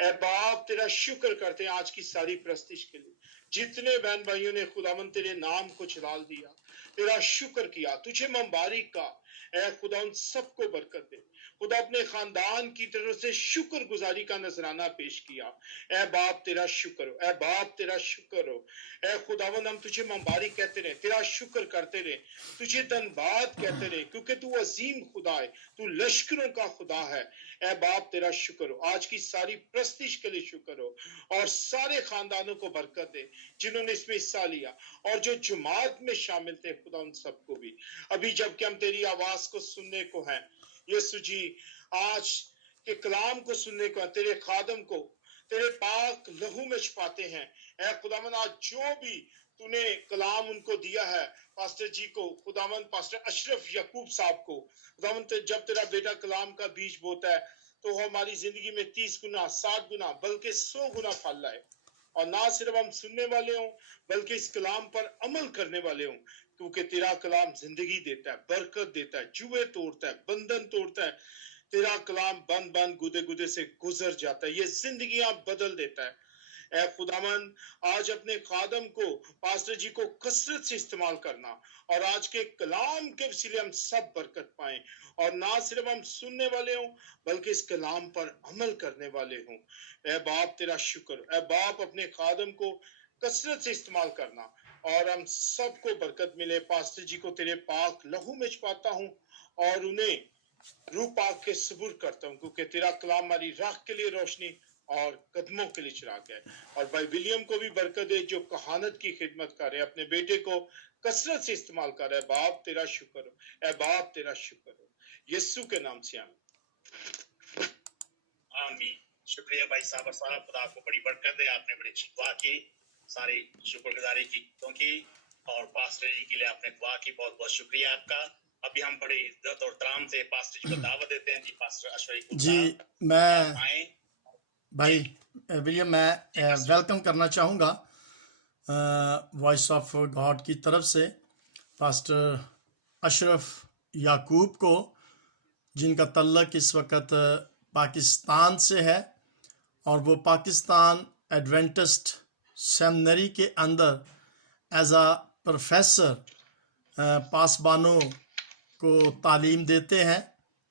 اے باپ تیرا شکر کرتے ہیں آج کی ساری پرستش کے لیے، جتنے بہن بھائیوں نے خداوند تیرے نام کو چلال دیا، تیرا شکر کیا، تجھے مبارک کا، اے خدا ان سب کو برکت دے۔ خدا اپنے خاندان کی طرف سے شکر گزاری کا نذرانہ پیش کیا۔ اے باپ تیرا شکر ہو، اے باپ تیرا شکر ہو، اے خداوند ہم تجھے مبارک کہتے رہے، تیرا شکر کرتے رہے، تجھے دھنیواد کہتے رہے، کیونکہ تو عظیم خدا ہے، تو لشکروں کا خدا ہے۔ اے باپ تیرا شکر ہو، آج کی ساری پرستش کے لیے شکر ہو، اور سارے خاندانوں کو برکت دے جنہوں نے اس میں حصہ لیا، اور جو جماعت میں شامل تھے خدا ان سب کو بھی۔ ابھی جب کہ ہم تیری آواز کو سننے کو ہیں یسو جی، آج کے کلام کو سننے کو ہے، تیرے خادم کو تیرے پاک لہو میں چھپاتے ہیں۔ اے خداوند آج جو بھی تو نے کلام ان کو دیا ہے، پاسٹر جی کو، خداوند پاسٹر اشرف یعقوب صاحب کو، خداوند جب تیرا بیٹا کلام کا بیج بوتا ہے تو وہ ہماری زندگی میں 30 گنا 60 گنا بلکہ 100 گنا پھل لائے، اور نہ صرف ہم سننے والے ہوں بلکہ اس کلام پر عمل کرنے والے ہوں، کیونکہ تیرا کلام زندگی دیتا ہے، برکت دیتا ہے، جوئے توڑتا ہے، بندھن توڑتا ہے۔ تیرا کلام بند بند گدے گدے سے گزر جاتا ہے، یہ زندگیاں بدل دیتا ہے۔ اے خداوند آج اپنے خادم کو، پاسٹر جی کو کثرت سے استعمال کرنا، اور آج کے کلام کے وسیلے ہم سب برکت پائیں، اور نہ صرف ہم سننے والے ہوں بلکہ اس کلام پر عمل کرنے والے ہوں۔ اے باپ تیرا شکر، اے باپ اپنے خادم کو کثرت سے استعمال کرنا، اور ہم سب کو برکت ملے۔ پاسٹر جی کو تیرے پاک لہو میں چھپاتا ہوں، اور انہیں روح پاک کے سبر کرتا ہوں، کیونکہ تیرا کلام ہماری راہ کے لیے روشنی اور قدموں کے لیے چراغ ہے۔ اور بھائی ولیم کو بھی برکت دے جو کہانت کی خدمت کر رہے ہیں، اپنے بیٹے کو کثرت سے استعمال کر رہا ہے۔ باپ تیرا شکر ہو، اے باپ تیرا شکر ہو، یسوع کے نام سے آمین۔ آمین۔ شکریہ بھائی صابر صاحب، خدا آپ کو بڑی برکت دے، آپ نے بڑی اچھی دعا کی، ساری شکر گزاری کی گیتوں کی، اور پاسٹر جی کے لیے آپ نے دعا کی، بہت بہت شکریہ آپ کا۔ ابھی ہم بڑی عزت اور احترام سے پاسٹر جی کو دعوت دیتے ہیں۔ جی پاسٹر اشرف جی میں آئیں بھائی ولیم، میں پاسٹر۔ ویلکم کرنا چاہوں گا وائس آف گاڈ کی طرف سے پاسٹر اشرف یعقوب کو، جن کا تعلق اس وقت پاکستان سے ہے، اور وہ پاکستان ایڈوینٹسٹ سیمنری کے اندر ایز اے پروفیسر پاسبانوں کو تعلیم دیتے ہیں،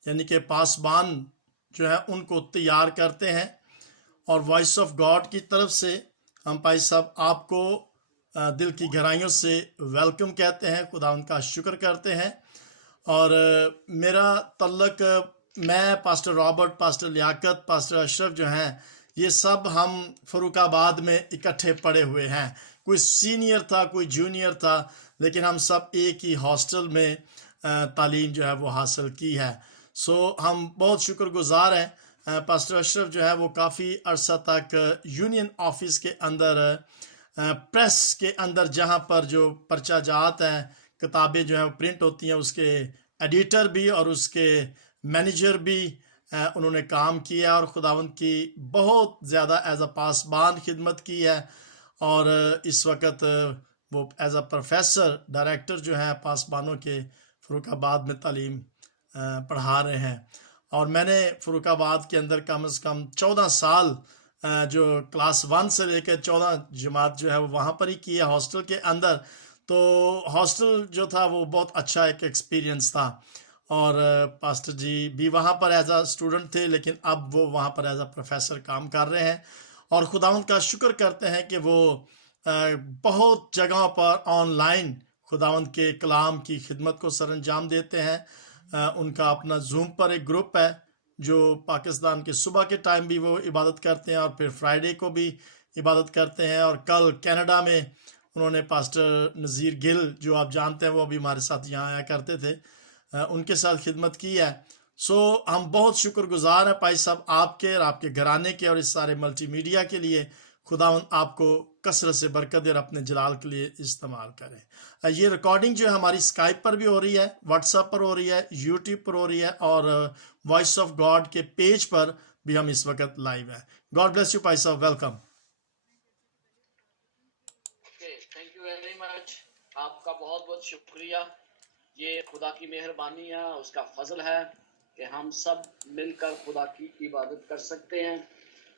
یعنی کہ پاسبان جو ہے ان کو تیار کرتے ہیں۔ اور وائس آف گاڈ کی طرف سے ہم بھائی صاحب آپ کو دل کی گہرائیوں سے ویلکم کہتے ہیں، خدا ان کا شکر کرتے ہیں۔ اور میرا تعلق، میں پاسٹر رابرٹ، پاسٹر لیاقت، پاسٹر اشرف جو ہیں، یہ سب ہم فروخ آباد میں اکٹھے پڑے ہوئے ہیں، کوئی سینئر تھا کوئی جونیئر تھا، لیکن ہم سب ایک ہی ہاسٹل میں تعلیم جو ہے وہ حاصل کی ہے۔ سو ہم بہت شکر گزار ہیں۔ پاسٹر اشرف جو ہے وہ کافی عرصہ تک یونین آفس کے اندر، پریس کے اندر، جہاں پر جو پرچہ جات ہیں، کتابیں جو ہیں وہ پرنٹ ہوتی ہیں، اس کے ایڈیٹر بھی اور اس کے مینیجر بھی انہوں نے کام کیا، اور خداوند کی بہت زیادہ ایز اے پاسبان خدمت کی ہے، اور اس وقت وہ ایز اے پروفیسر ڈائریکٹر جو ہیں پاسبانوں کے فروخ آباد میں تعلیم پڑھا رہے ہیں۔ اور میں نے فروخ آباد کے اندر کم از کم 14 سال جو کلاس 1 سے لے کے 14 جماعت جو ہے وہ وہاں پر ہی کی ہے، ہاسٹل کے اندر۔ تو ہاسٹل جو تھا وہ بہت اچھا ایک ایکسپیرینس تھا، اور پاسٹر جی بھی وہاں پر ایز اے اسٹوڈنٹ تھے، لیکن اب وہ وہاں پر ایز اے پروفیسر کام کر رہے ہیں، اور خداوند کا شکر کرتے ہیں کہ وہ بہت جگہوں پر آن لائن خداوند کے کلام کی خدمت کو سر انجام دیتے ہیں۔ ان کا اپنا زوم پر ایک گروپ ہے جو پاکستان کے صبح کے ٹائم بھی وہ عبادت کرتے ہیں، اور پھر فرائیڈے کو بھی عبادت کرتے ہیں۔ اور کل کینیڈا میں انہوں نے پاسٹر نذیر گل، جو آپ جانتے ہیں، وہ بھی ہمارے ساتھ یہاں آیا کرتے تھے، ان کے ساتھ خدمت کی ہے۔ سو ہم بہت شکر گزار ہیں بھائی صاحب آپ کے اور آپ کے گھرانے کے اور اس سارے ملٹی میڈیا کے لیے۔ خداوند آپ کو کثرت سے برکت دے اور اپنے جلال کے لیے استعمال کریں۔ یہ ریکارڈنگ جو ہے ہماری سکائپ پر بھی ہو رہی ہے، واٹس ایپ پر ہو رہی ہے، یوٹیوب پر ہو رہی ہے، اور وائس آف گاڈ کے پیج پر بھی ہم اس وقت لائیو ہیں۔ گاڈ بلیس یو بھائی صاحب، welcome. Thank you very much, آپ کا بہت بہت شکریہ۔ یہ خدا کی مہربانی ہے، اس کا فضل ہے کہ ہم سب مل کر خدا کی عبادت کر سکتے ہیں۔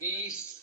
20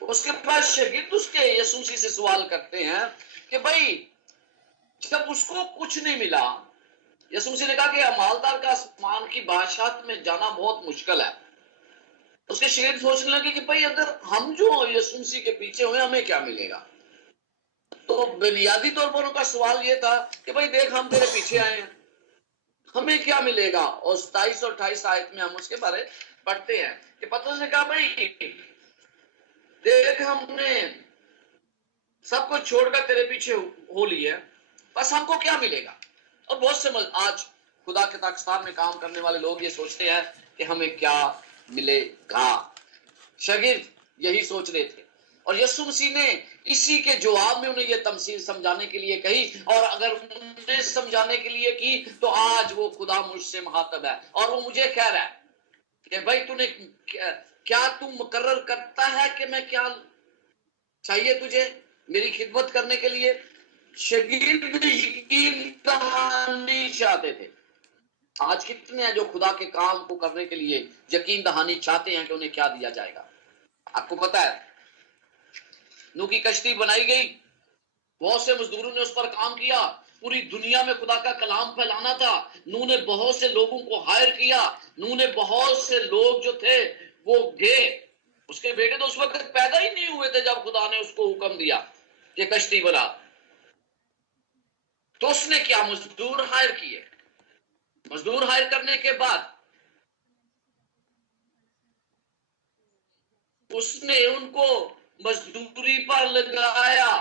اس کے بعد شاگرد اس کے یسوع مسیح سے سوال کرتے ہیں کہ بھائی جب اس کو کچھ نہیں ملا، یسوع مسیح نے کہا کہ مالدار کا آسمان کی بادشاہت میں جانا بہت مشکل ہے. اس کے شاگرد سوچنے لگے کہ بھائی اگر ہم جو یسوع مسیح کے پیچھے ہوئے ہمیں کیا ملے گا. تو بنیادی طور پر ان کا سوال یہ تھا کہ بھائی دیکھ ہم تیرے پیچھے آئے ہیں، ہمیں کیا ملے گا. اور 27 اور 28 آیت میں ہم اس کے بارے پڑھتے ہیں کہ پترس نے کہا بھائی دیکھ ہم نے سب کو چھوڑ کر تیرے پیچھے ہو لی ہے، بس ہم کو کیا ملے گا. اور بہت سے آج خدا کے پاکستان میں کام کرنے والے لوگ یہ سوچتے ہیں کہ ہمیں کیا ملے گا. شاگرد یہی سوچ رہے تھے اور یسوع مسیح نے اسی کے جواب میں انہیں یہ تمثیل سمجھانے کے لیے کہی، اور اگر انہیں سمجھانے کے لیے کی تو آج وہ خدا مجھ سے مخاطب ہے اور وہ مجھے کہہ رہا ہے کہ بھائی کیا تو مقرر کرتا ہے کہ میں کیا چاہیے تجھے میری خدمت کرنے کے لیے. شاگرد یقین دہانی چاہتے تھے. آج کتنے ہیں جو خدا کے کام کو کرنے کے لیے یقین دہانی چاہتے ہیں کہ انہیں کیا دیا جائے گا. آپ کو پتا ہے نوح کی کشتی بنائی گئی، بہت سے مزدوروں نے اس پر کام کیا، پوری دنیا میں خدا کا کلام پھیلانا تھا. نوح نے بہت سے لوگوں کو ہائر کیا، نوح نے بہت سے لوگ جو تھے وہ گئے. اس کے بیٹے تو اس وقت پیدا ہی نہیں ہوئے تھے جب خدا نے اس کو حکم دیا کہ کشتی بنا. تو اس نے کیا مزدور ہائر کیے. مزدور ہائر کرنے کے بعد اس نے ان کو مزدوری پر لگایا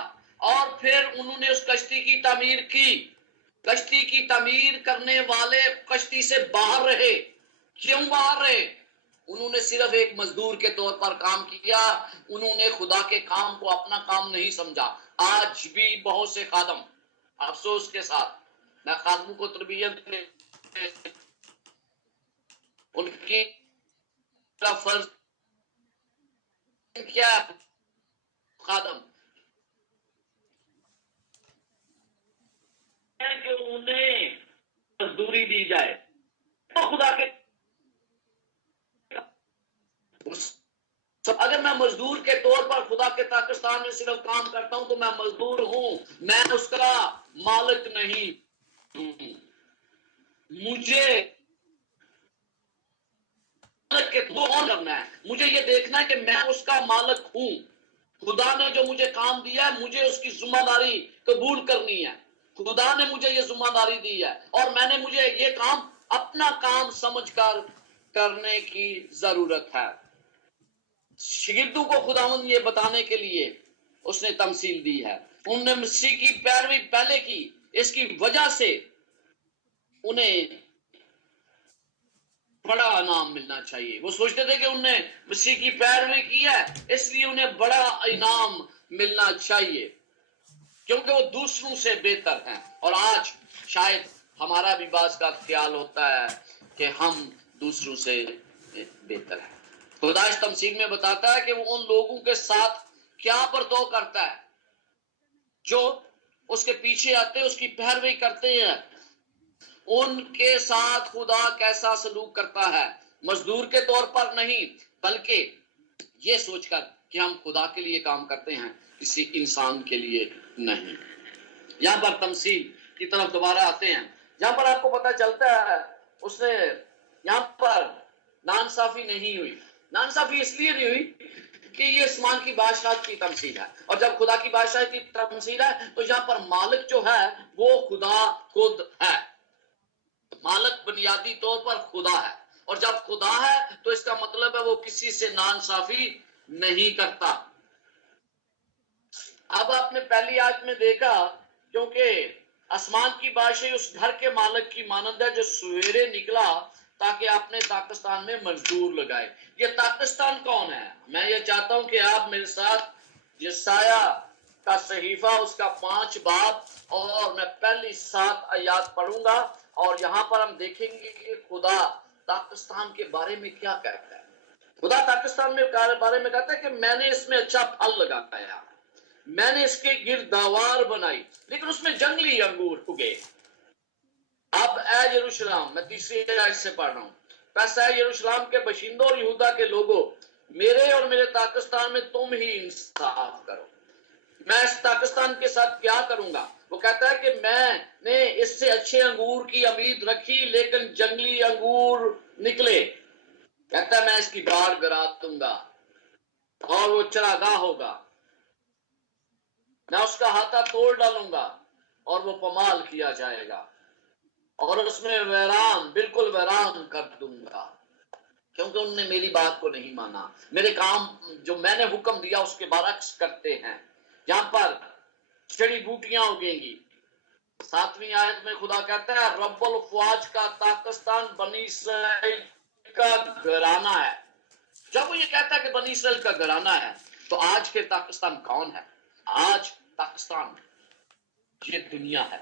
اور پھر انہوں نے اس کشتی کی تعمیر کی. کشتی کی تعمیر کرنے والے کشتی سے باہر رہے. کیوں باہر رہے؟ انہوں نے صرف ایک مزدور کے طور پر کام کیا، انہوں نے خدا کے کام کو اپنا کام نہیں سمجھا. آج بھی بہت سے خادم، افسوس کے ساتھ میں خادموں کو تربیت ان کی فرض کیا خادم کہ انہیں مزدوری دی جائے. تو خدا کے اگر میں مزدور کے طور پر خدا کے پاکستان میں صرف کام کرتا ہوں تو میں مزدور ہوں، میں اس کا مالک نہیں ہوں. مجھے کرنا ہے، مجھے یہ دیکھنا ہے کہ میں اس کا مالک ہوں. خدا نے جو مجھے کام دیا ہے مجھے اس کی ذمہ داری قبول کرنی ہے. خدا نے مجھے یہ ذمہ داری دی ہے اور میں نے مجھے یہ کام اپنا کام سمجھ کر کرنے کی ضرورت ہے. شاگردوں کو خداوند یہ بتانے کے لیے اس نے تمثیل دی ہے. انہوں نے مسیح کی پیروی پہلے کی، اس کی وجہ سے انہیں بڑا انعام ملنا چاہیے. وہ سوچتے تھے کہ انہوں نے مسیح کی پیروی کی ہے اس لیے انہیں بڑا انعام ملنا چاہیے کیونکہ وہ دوسروں سے بہتر ہیں. اور آج شاید ہمارا بھی بعض کا خیال ہوتا ہے کہ ہم دوسروں سے بہتر ہیں. خدا اس تمثیل میں بتاتا ہے کہ وہ ان لوگوں کے ساتھ کیا برتاؤ کرتا ہے جو اس کے پیچھے آتے اس کی پیروی کرتے ہیں. ان کے ساتھ خدا کیسا سلوک کرتا ہے، مزدور کے طور پر نہیں بلکہ یہ سوچ کر کہ ہم خدا کے لیے کام کرتے ہیں، کسی انسان کے لیے نہیں. یہاں پر تمثیل کی طرف دوبارہ آتے ہیں. یہاں پر آپ کو پتہ چلتا ہے اس نے یہاں پر ناانصافی نہیں ہوئی. ناانصافی اس لیے نہیں ہوئی کہ یہ آسمان کی بادشاہت کی تمثیل ہے، اور جب خدا کی بادشاہت کی تمثیل ہے تو یہاں پر مالک جو ہے وہ خدا خود ہے. مالک بنیادی طور پر خدا ہے، اور جب خدا ہے تو اس کا مطلب ہے وہ کسی سے ناانصافی نہیں کرتا. اب آپ نے پہلی آیت میں دیکھا کیونکہ آسمان کی بادشاہی اس گھر کے مالک کی مانند ہے جو سویرے نکلا تاکہ اپنے پاکستان میں مزدور لگائے. یہ پاکستان کون ہے؟ میں یہ چاہتا ہوں کہ آپ میرے ساتھ یسایہ کا صحیفہ اس کا 5 باب اور میں پہلی 7 آیات پڑھوں گا، اور یہاں پر ہم دیکھیں گے کہ خدا پاکستان کے بارے میں کیا کہتا ہے. خدا پاکستان میں بارے میں کہتا ہے کہ میں نے اس میں اچھا پھل لگایا، میں نے اس کے گرداوار بنائی لیکن اس میں جنگلی انگور اگے. اب اے یروشلم، میں تیسری آیت سے پڑھ رہا ہوں، پس اے یروشلم کے باشندوں اور یہودا کے لوگوں، میرے اور میرے پاکستان میں تم ہی انصاف کرو. میں اس پاکستان کے ساتھ کیا کروں گا؟ وہ کہتا ہے کہ میں نے اس سے اچھے انگور کی امید رکھی لیکن جنگلی انگور نکلے. کہتا ہے میں اس کی باڑ گرا دوں گا اور وہ چراگاہ ہوگا. میں اس کا ہاتھا توڑ ڈالوں گا اور وہ پمال کیا جائے گا اور اس میں ویران بالکل ویران کر دوں گا کیونکہ انہوں نے میری بات کو نہیں مانا. میرے کام جو میں نے حکم دیا اس کے برعکس کرتے ہیں. جہاں پر جڑی بوٹیاں اگیں گی. 7ویں آیت میں خدا کہتا ہے رب الفواج کا پاکستان بنی اسرائیل کا گھرانہ ہے. جب وہ یہ کہتا ہے کہ بنی اسرائیل کا گھرانہ ہے تو آج کے پاکستان کون ہے؟ آج پاکستان یہ دنیا ہے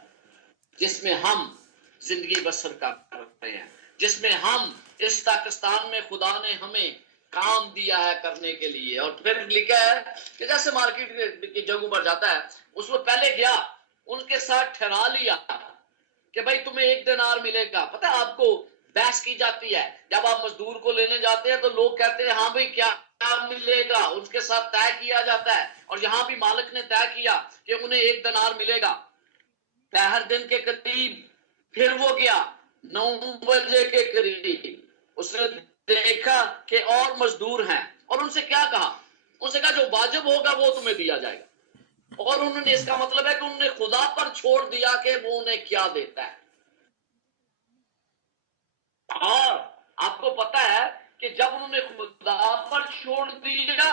جس میں ہم زندگی بسر کر رہے ہیں، جس میں ہم اس پاکستان میں خدا نے ہمیں کام دیا ہے کرنے کے لیے. اور پھر لکھا ہے کہ جیسے مارکیٹ کی جگہوں پر جاتا ہے اس وقت پہلے گیا ان کے ساتھ ٹھہرا لیا کہ بھائی تمہیں 1 دینار ملے گا. پتہ ہے آپ کو بحث کی جاتی ہے جب آپ مزدور کو لینے جاتے ہیں تو لوگ کہتے ہیں ہاں بھائی کیا ملے گا، ان کے ساتھ طے کیا جاتا ہے. اور یہاں بھی مالک نے طے کیا کہ انہیں 1 دینار ملے گا. پہر دن کے قریب پھر وہ گیا 9 بجے کے قریب اس نے دیکھا کہ اور مزدور ہیں اور ان سے کیا کہا؟ ان سے کہا جو واجب ہوگا وہ تمہیں دیا جائے گا. اور انہوں نے اس کا مطلب ہے کہ انہوں نے خدا پر چھوڑ دیا کہ وہ انہیں کیا دیتا ہے. اور آپ کو پتا ہے کہ جب انہوں نے خدا پر چھوڑ دیا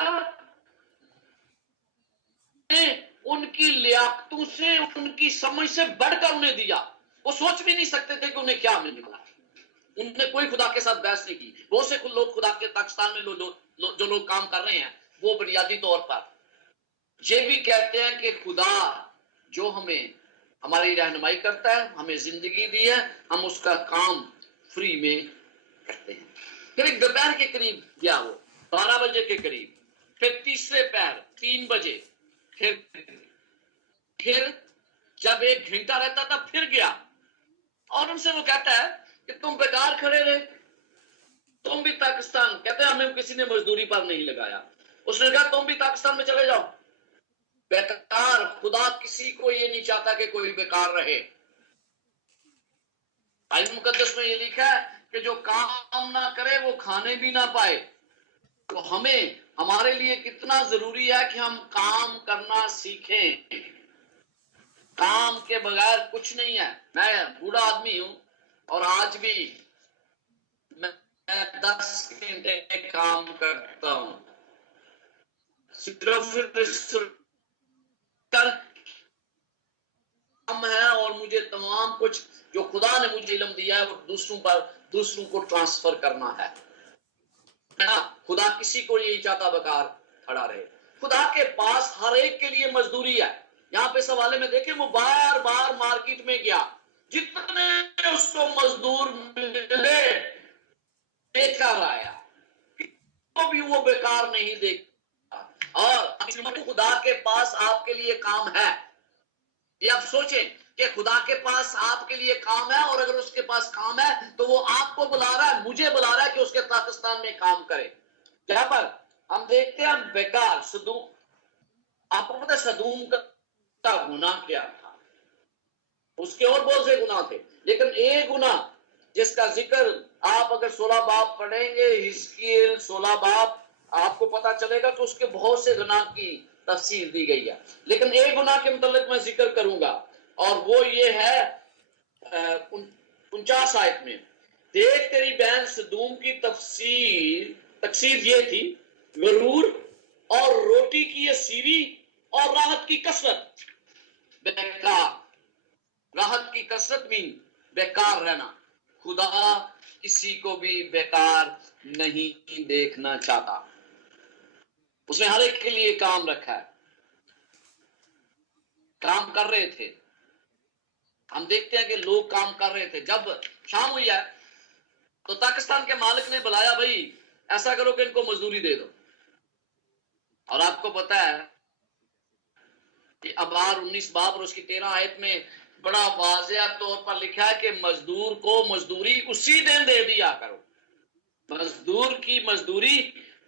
ان کی لیاقتوں سے ان کی سمجھ سے بڑھ کر انہیں دیا. وہ سوچ بھی نہیں سکتے تھے کہ انہیں کیا ملا. انہوں نے کوئی خدا کے ساتھ بحث نہیں کی. بہت سے لوگ خدا کے پاکستان میں جو لوگ کام کر رہے ہیں وہ بنیادی طور پر یہ بھی کہتے ہیں کہ خدا جو ہمیں ہماری رہنمائی کرتا ہے، ہمیں زندگی دی ہے، ہم اس کا کام فری میں کرتے ہیں. پھر ایک دوپہر کے قریب گیا وہ 12 بجے کے قریب، پھر تیسرے پہر 3 بجے، پھر جب 1 گھنٹہ رہتا تھا پھر گیا اور ان سے وہ کہتا ہے کہ تم بیکار کھڑے رہے، تم بھی پاکستان. کہتے ہیں ہمیں کسی نے مزدوری پر نہیں لگایا. اس نے کہا تم بھی پاکستان میں چلے جاؤ. بیکار، خدا کسی کو یہ نہیں چاہتا کہ کوئی بیکار رہے. بائبل مقدس میں یہ لکھا ہے کہ جو کام نہ کرے وہ کھانے بھی نہ پائے. تو ہمارے لیے کتنا ضروری ہے کہ ہم کام کرنا سیکھیں. کام کے بغیر کچھ نہیں ہے. میں بوڑھا آدمی ہوں اور آج بھی میں 10 گھنٹے کام کرتا ہوں. صرف کام ہے اور مجھے تمام کچھ جو خدا نے مجھے علم دیا ہے وہ دوسروں کو ٹرانسفر کرنا ہے. خدا کسی کو نہیں چاہتا بیکار کھڑا رہے. خدا کے پاس ہر ایک کے لیے مزدوری ہے. یہاں پہ سوالے میں دیکھیں وہ بار بار مارکیٹ میں گیا، جتنے اس کو مزدور ملے دے کر آیا، تو بھی وہ بیکار نہیں دیکھتا. اور خدا کے پاس آپ کے لیے کام ہے. یہ آپ سوچیں کہ خدا کے پاس آپ کے لیے کام ہے اور اگر اس کے پاس کام ہے تو وہ آپ کو بلا رہا ہے، مجھے بلا رہا ہے کہ اس کے پاکستان میں کام کرے. جہاں پر ہم دیکھتے ہیں بیکار صدوم. آپ کو پتہ ہے صدوم کا گناہ کیا تھا؟ اس کے اور بہت سے گناہ تھے لیکن ایک گناہ جس کا ذکر آپ اگر 16 باب پڑھیں گے، حزقیل 16 باب، آپ کو پتا چلے گا کہ اس کے بہت سے گناہ کی تفسیر دی گئی ہے. لیکن ایک گناہ کے متعلق میں ذکر کروں گا اور وہ یہ ہے 49 آیت میں، دیکھ تیری بہن صدوم کی تقصیر یہ تھی، غرور اور روٹی کی اسیری اور راحت کی کثرت. بیکار، راحت کی کثرت میں بیکار رہنا. خدا کسی کو بھی بیکار نہیں دیکھنا چاہتا. اس نے ہر ایک کے لیے کام رکھا ہے. کام کر رہے تھے. ہم دیکھتے ہیں کہ لوگ کام کر رہے تھے. جب شام ہوئی ہے تو پاکستان کے مالک نے بلایا، بھائی ایسا کرو کہ ان کو مزدوری دے دو. اور آپ کو پتا ہے کہ ابار 19 باب اور اس کی 13 آیت میں بڑا واضح طور پر لکھا ہے کہ مزدور کو مزدوری اسی دن دے دیا کرو. مزدور کی مزدوری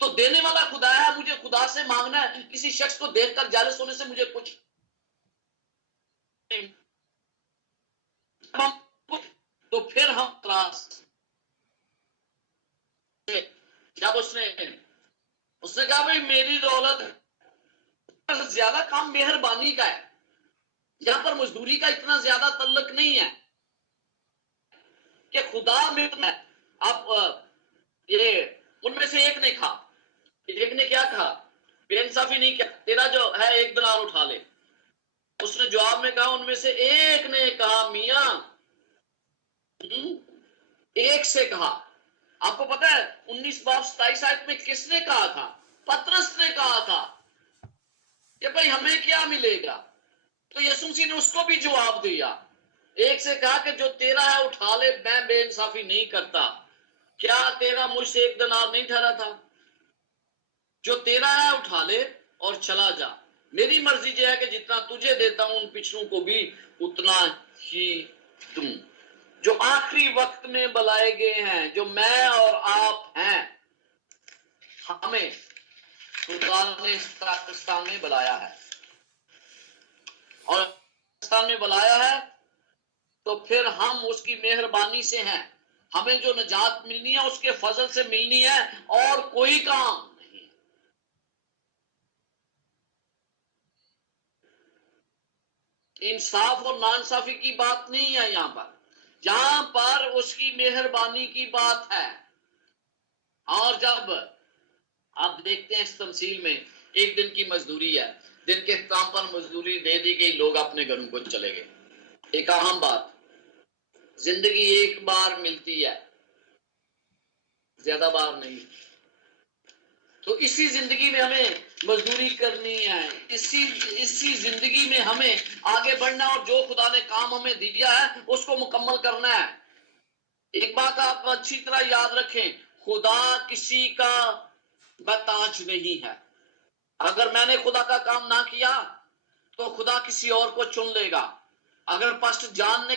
تو دینے والا خدا ہے, مجھے خدا سے مانگنا ہے. کسی شخص کو دیکھ کر جالس ہونے سے مجھے کچھ نہیں. تو پھر ہم تراس, جب اس نے کہا بھئی میری دولت زیادہ کام مہربانی کا ہے, یہاں پر مزدوری کا اتنا زیادہ تعلق نہیں ہے کہ خدا میں. اب یہ ان میں سے ایک نے کہا, ایک نے کیا کہا, بے انصافی نہیں کیا, تیرا جو ہے 1 دینار اٹھا لے. اس نے جواب میں کہا, ان میں سے ایک نے کہا میاں, ایک سے کہا. آپ کو پتا ہے 19 باب 27 آیت میں کس نے کہا تھا؟ پترس نے کہا تھا کہ بھئی ہمیں کیا ملے گا. تو یسوع مسیح نے اس کو بھی جواب دیا. ایک سے کہا کہ جو تیرا ہے اٹھا لے, میں بے انصافی نہیں کرتا. کیا تیرا مجھ سے 1 دینار نہیں ٹھہرا تھا؟ جو تیرا ہے اٹھا لے اور چلا جا. میری مرضی یہ ہے کہ جتنا تجھے دیتا ہوں ان پچھلوں کو بھی اتنا ہی دوں. جو آخری وقت میں بلائے گئے ہیں, جو میں اور آپ ہیں, ہمیں خدا نے اس پاکستان میں بلایا ہے, اور پاکستان میں بلایا ہے تو پھر ہم اس کی مہربانی سے ہیں. ہمیں جو نجات ملنی ہے اس کے فضل سے ملنی ہے, اور کوئی کام نہیں. انصاف اور ناانصافی کی بات نہیں ہے یہاں پر اس کی مہربانی کی بات ہے. اور جب آپ دیکھتے ہیں اس تمثیل میں 1 دن کی مزدوری ہے, دن کے اختتام پر مزدوری دے دی گئی, لوگ اپنے گھروں کو چلے گئے. ایک اہم بات, زندگی ایک بار ملتی ہے, زیادہ بار نہیں. تو اسی زندگی میں ہمیں مزدوری کرنی ہے, اسی زندگی میں ہمیں آگے بڑھنا, اور جو خدا نے کام ہمیں دیا ہے اس کو مکمل کرنا ہے. ایک بات آپ اچھی طرح یاد رکھیں, خدا کسی کا محتاج نہیں ہے. اگر میں نے خدا کا کام نہ کیا تو خدا کسی اور کو چن لے گا. اگر پاسٹر جان نے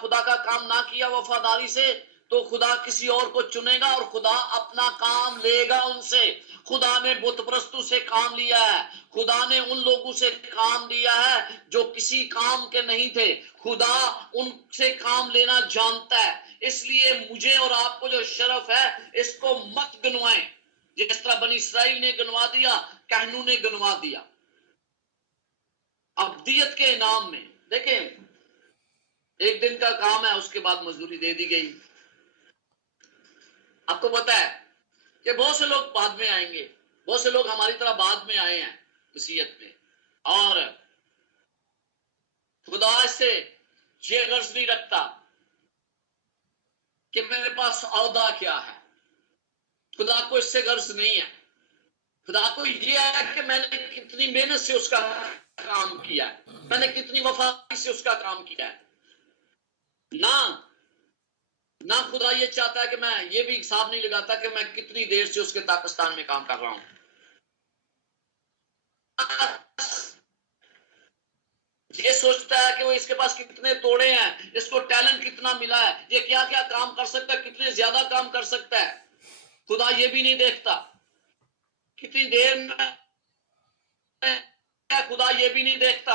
خدا کا کام نہ کیا وفاداری سے, تو خدا کسی اور کو چنے گا, اور خدا اپنا کام لے گا ان سے. خدا نے بت پرستوں سے کام لیا ہے, خدا نے ان لوگوں سے کام لیا ہے جو کسی کام کے نہیں تھے. خدا ان سے کام لینا جانتا ہے. اس لیے مجھے اور آپ کو جو شرف ہے اس کو مت گنوائیں, جس طرح بنی اسرائیل نے گنوا دیا, کہنوں نے گنوا دیا. ابدیت کے انعام میں دیکھیں 1 دن کا کام ہے, اس کے بعد مزدوری دے دی گئی. آپ کو پتا ہے کہ بہت سے لوگ بعد میں آئیں گے, بہت سے لوگ ہماری طرح بعد میں آئے ہیں مسیحیت میں, اور خدا اس سے یہ غرض نہیں رکھتا کہ میرے پاس عہدہ کیا ہے. خدا کو اس سے غرض نہیں ہے. خدا کو یہ ہے کہ میں نے کتنی محنت سے اس کا کام کیا ہے, میں نے کتنی وفاداری سے اس کا کام کیا ہے. نہ خدا یہ چاہتا ہے کہ میں یہ بھی حساب نہیں لگاتا کہ میں کتنی دیر سے اس کے پاکستان میں کام کر رہا ہوں. یہ سوچتا ہے کہ وہ اس کے پاس کتنے توڑے ہیں, اس کو ٹیلنٹ کتنا ملا ہے, یہ کیا کیا کام کر سکتا ہے, کتنے زیادہ کام کر سکتا ہے. خدا یہ بھی نہیں دیکھتا کتنی دیر میں, خدا یہ بھی نہیں دیکھتا.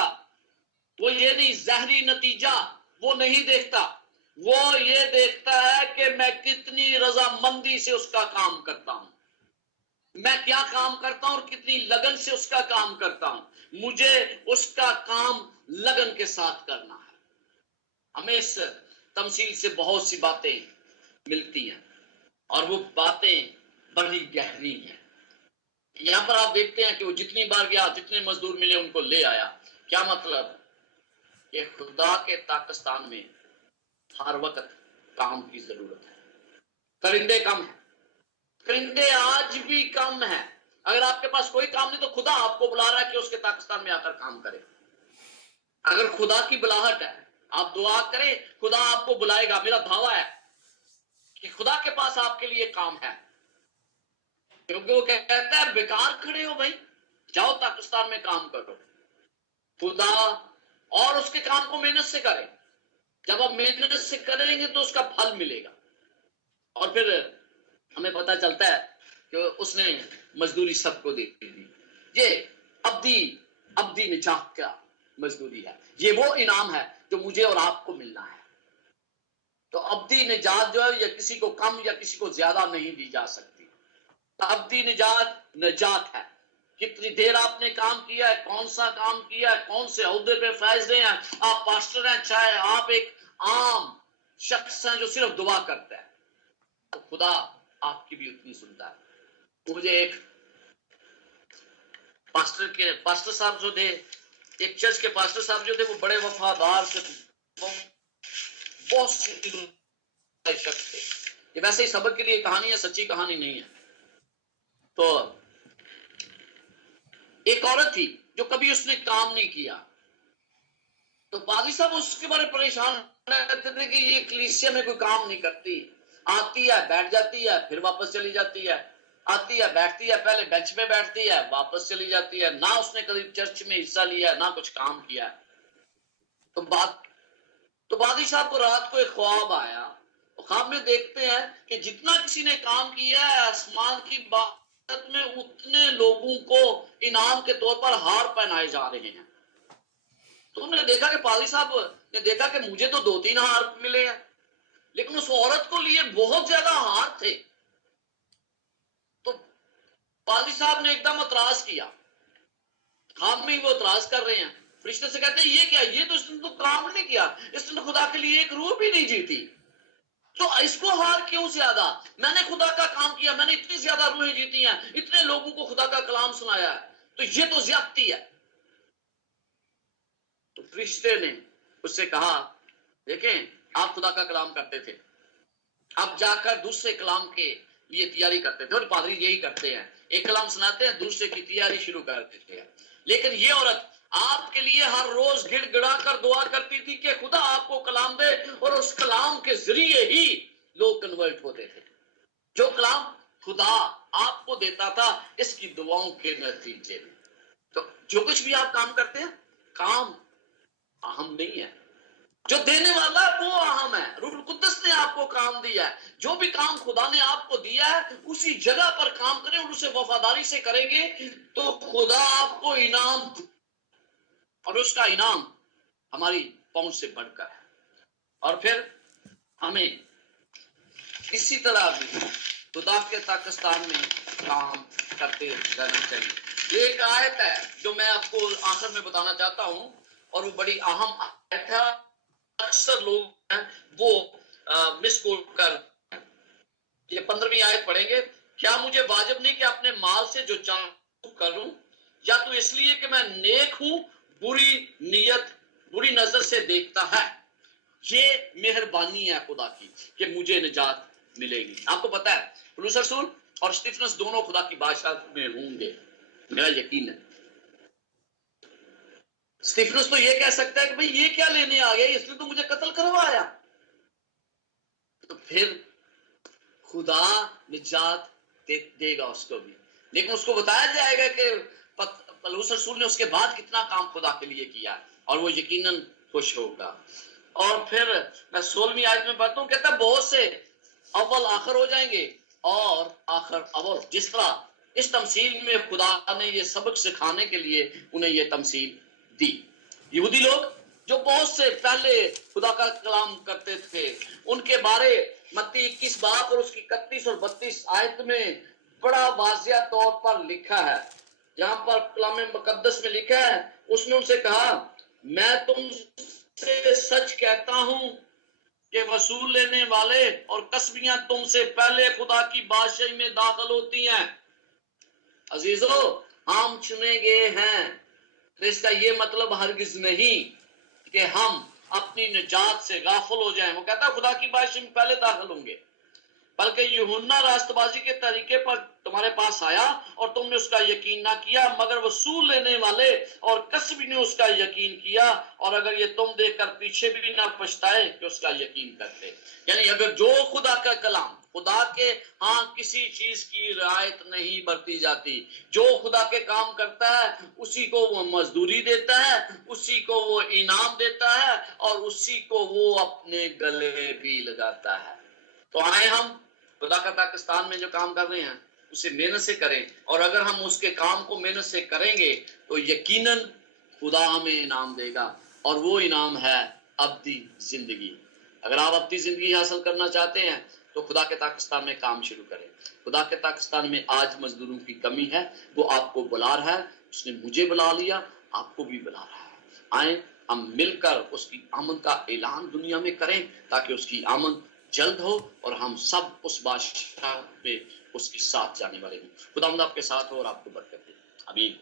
وہ یہ نہیں, ظاہری نتیجہ وہ نہیں دیکھتا. وہ یہ دیکھتا ہے کہ میں کتنی رضامندی سے اس کا کام کرتا ہوں, میں کیا کام کرتا ہوں اور کتنی لگن سے اس کا کام کرتا ہوں. مجھے اس کا کام لگن کے ساتھ کرنا ہے. ہمیں اس تمثیل سے بہت سی باتیں ملتی ہیں, اور وہ باتیں بڑی گہری ہیں. یہاں پر آپ دیکھتے ہیں کہ وہ جتنی بار گیا, جتنے مزدور ملے ان کو لے آیا. کیا مطلب؟ کہ خدا کے پاکستان میں ہر وقت کام کی ضرورت ہے. کرندے کم ہیں, کرندے آج بھی کم ہیں. اگر آپ کے پاس کوئی کام نہیں تو خدا آپ کو بلا رہا ہے کہ اس کے پاکستان میں آ کر کام کرے. اگر خدا کی بلاہٹ ہے, آپ دعا کریں, خدا آپ کو بلائے گا. میرا دعویٰ ہے کہ خدا کے پاس آپ کے لیے کام ہے, کیونکہ وہ کہتا ہے بیکار کھڑے ہو بھائی, جاؤ پاکستان میں کام کرو. خدا اور اس کے کام کو محنت سے کریں. جب آپ محنت سے کریں گے تو اس کا پھل ملے گا. اور پھر ہمیں پتہ چلتا ہے کہ اس نے مزدوری سب کو دے دی. یہ ابدی نجات کا مزدوری ہے. یہ وہ انعام ہے جو مجھے اور آپ کو ملنا ہے. تو ابدی نجات جو ہے یہ کسی کو کم یا کسی کو زیادہ نہیں دی جا سکتی. ابدی نجات ہے. کتنی دیر آپ نے کام کیا ہے, کون سا کام کیا ہے, کون سے عہدے پہ فائز رہے ہیں, آپ پاسٹر ہیں چاہے آپ ایک عام شخص ہیں جو صرف دعا کرتا ہے, تو خدا آپ کی بھی اتنی سنتا ہے. مجھے ایک پاسٹر صاحب جو تھے, ایک چرچ کے پاسٹر صاحب جو تھے, وہ بڑے وفادار سے بہت شخص تھے. یہ ویسے ہی سبق کے لیے کہانی ہے, سچی کہانی نہیں ہے. تو ایک عورت تھی جو کبھی اس نے کام نہیں کیا, تو پادری صاحب اس کے بارے پریشان رہتے تھے کہ یہ کلیسیا میں کوئی کام نہیں کرتی, آتی ہے بیٹھ جاتی ہے پھر واپس چلی جاتی ہے, آتی ہے بیٹھتی ہے, پہلے بینچ پہ بیٹھتی ہے واپس چلی جاتی ہے, نہ اس نے کبھی چرچ میں حصہ لیا نہ کچھ کام کیا. تو پادری صاحب کو رات کو ایک خواب آیا. خواب میں دیکھتے ہیں کہ جتنا کسی نے کام کیا ہے آسمان کی بات میں اتنے لوگوں کو انعام کے طور پر ہار پہنائے جا رہے ہیں. تو انہوں نے دیکھا کہ پادری صاحب نے دیکھا کہ مجھے تو 2-3 ہار ملے ہیں, لیکن اس عورت کو لیے بہت زیادہ ہار تھے. تو پادری صاحب نے ایک دم اعتراض کیا. خواب میں ہی وہ اعتراض کر رہے ہیں. فرشتے سے کہتے ہیں یہ کیا, یہ تو اس نے تو کام نہیں کیا, اس نے خدا کے لیے ایک روح بھی نہیں جیتی, تو اس کو ہار کیوں زیادہ؟ میں نے خدا کا کام کیا, میں نے اتنی زیادہ روحیں جیتی ہیں, اتنے لوگوں کو خدا کا کلام سنایا ہے, تو یہ تو زیادتی ہے. تو فرشتے نے اس سے کہا دیکھیں آپ خدا کا کلام کرتے تھے, آپ جا کر دوسرے کلام کے لیے تیاری کرتے تھے, اور پادری یہی کرتے ہیں, ایک کلام سناتے ہیں دوسرے کی تیاری شروع کر دیتے ہیں. لیکن یہ عورت آپ کے لیے ہر روز گڑ گڑا کر دعا کرتی تھی کہ خدا آپ کو کلام دے, اور اس کلام کے ذریعے ہی لوگ کنورٹ ہوتے تھے. جو کلام خدا آپ کو دیتا تھا اس کی دعاؤں کے نتیجے میں. تو جو کچھ بھی آپ کام کرتے ہیں, کام اہم نہیں ہے, جو دینے والا وہ اہم ہے. روح القدس نے آپ کو کام دیا ہے, جو بھی کام خدا نے آپ کو دیا ہے اسی جگہ پر کام کریں اور اسے وفاداری سے کریں گے تو خدا آپ کو انعام, اور اس کا انعام ہماری پہنچ سے بڑھ کر ہے. اور پھر ہمیں اسی طرح بھی خدا کے پاکستان میں کام کرتے رہنا چاہیے. یہ ایک آیت ہے جو میں آپ کو آخر میں بتانا چاہتا ہوں, اور وہ بڑی اہم آیت ہے. اکثر لوگ ہیں وہ مس کول کر, یہ 15ویں آیت پڑھیں گے. کیا مجھے واجب نہیں کہ اپنے مال سے جو چاہوں کروں, یا تو اس لیے کہ میں نیک ہوں بری نظر سے دیکھتا ہے. یہ مہربانی ہے خدا کی کہ مجھے نجات ملے گی. آپ کو پتا ہے پولس رسول اور اسٹیفنس دونوں خدا کی بادشاہت میں ہوں گے, میرا یقین ہے. اسٹیفنس تو یہ کہہ سکتا ہے کہ بھئی یہ کیا لینے آ گیا, اس نے تو مجھے قتل کروایا. تو پھر خدا نجات دے گا اس کو بھی, لیکن اس کو بتایا جائے گا کہ پولس رسول نے اس کے بعد کتنا کام خدا کے لیے کیا, اور وہ یقیناً خوش ہوگا. اور پھر میں 16ویں آیت میں پڑھتا ہوں, کہتا ہے بہت سے اول آخر ہو جائیں گے اور آخر اول. جس طرح اس تمثیل میں خدا نے یہ سبق سکھانے کے لیے انہیں یہ تمثیل دی. یہودی لوگ جو بہت سے پہلے خدا کا کلام کرتے تھے, ان کے بارے متی 21 باب اور اس کی 31 اور 32 آیت میں بڑا واضح طور پر لکھا ہے. جہاں پر کلام مقدس میں لکھا ہے, اس نے ان سے کہا میں تم سے سچ کہتا ہوں کہ وصول لینے والے اور کسبیاں تم سے پہلے خدا کی بادشاہی میں داخل ہوتی ہیں. عزیزو, ہم چنے گئے ہیں, تو اس کا یہ مطلب ہرگز نہیں کہ ہم اپنی نجات سے غافل ہو جائیں. وہ کہتا ہے خدا کی بادشاہی میں پہلے داخل ہوں گے, بلکہ یوحنا راست بازی کے طریقے پر تمہارے پاس آیا اور تم نے اس کا یقین نہ کیا, مگر وصول لینے والے اور کسبی نے اس کا یقین کیا, اور اگر یہ تم دیکھ کر پیچھے بھی نہ پچھتائے کہ اس کا یقین کرتے. یعنی اگر جو خدا کا کلام, خدا کے ہاں کسی چیز کی رعایت نہیں برتی جاتی, جو خدا کے کام کرتا ہے اسی کو وہ مزدوری دیتا ہے, اسی کو وہ انعام دیتا ہے, اور اسی کو وہ اپنے گلے بھی لگاتا ہے. تو آئے ہم خدا کا پاکستان میں جو کام کر رہے ہیں اسے محنت سے کریں، اور اگر ہم اس کے کام کو محنت سے کریں گے تو یقیناً خدا ہمیں انعام دے گا، اور وہ انعام ہے ابدی زندگی۔ اگر آپ ابدی زندگی حاصل کرنا چاہتے ہیں تو خدا کے پاکستان میں کام شروع کریں۔ خدا کے پاکستان میں آج مزدوروں کی کمی ہے، وہ آپ کو بلا رہا ہے، اس نے مجھے بلا لیا، آپ کو بھی بلا رہا ہے۔ آئیں ہم مل کر اس کی آمد کا اعلان دنیا میں کریں تاکہ اس کی آمد جلد ہو اور ہم سب اس بادشاہ میں اس کے ساتھ جانے والے ہوں۔ خدا آپ کے ساتھ ہو اور آپ کو برکت دے، آمین۔